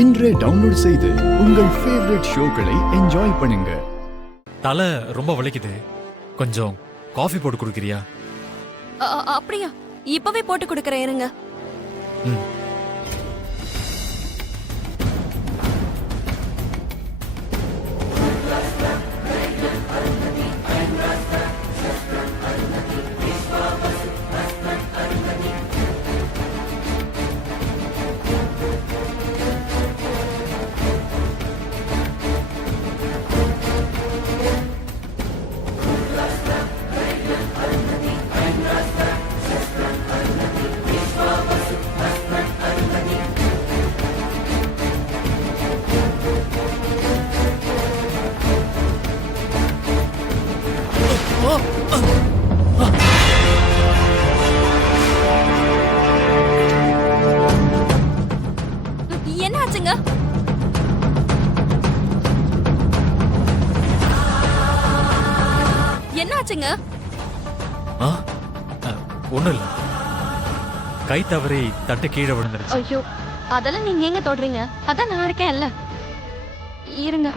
இன்றே டவுன்லோட் செய்து உங்கள் ஃபேவரட் ஷோக்களை என்ஜாய் பண்ணுங்க. தலை ரொம்ப வலிக்குது, கொஞ்சம் காஃபி போட்டு குடுக்கிறியா? அப்படியா? இப்பவே போட்டு கொடுக்கறேன், இருங்க. ம். என்ன ஆச்சுங்க? என்ன ஆச்சுங்க? ஒண்ணும் இல்ல, கை தவறி தட்டு கீழே விழுந்துருச்சு. ஐயோ, அதெல்லாம் நீங்க எங்க தொடுறீங்க? அதான் நான் இருக்கேன்ல. இருங்க.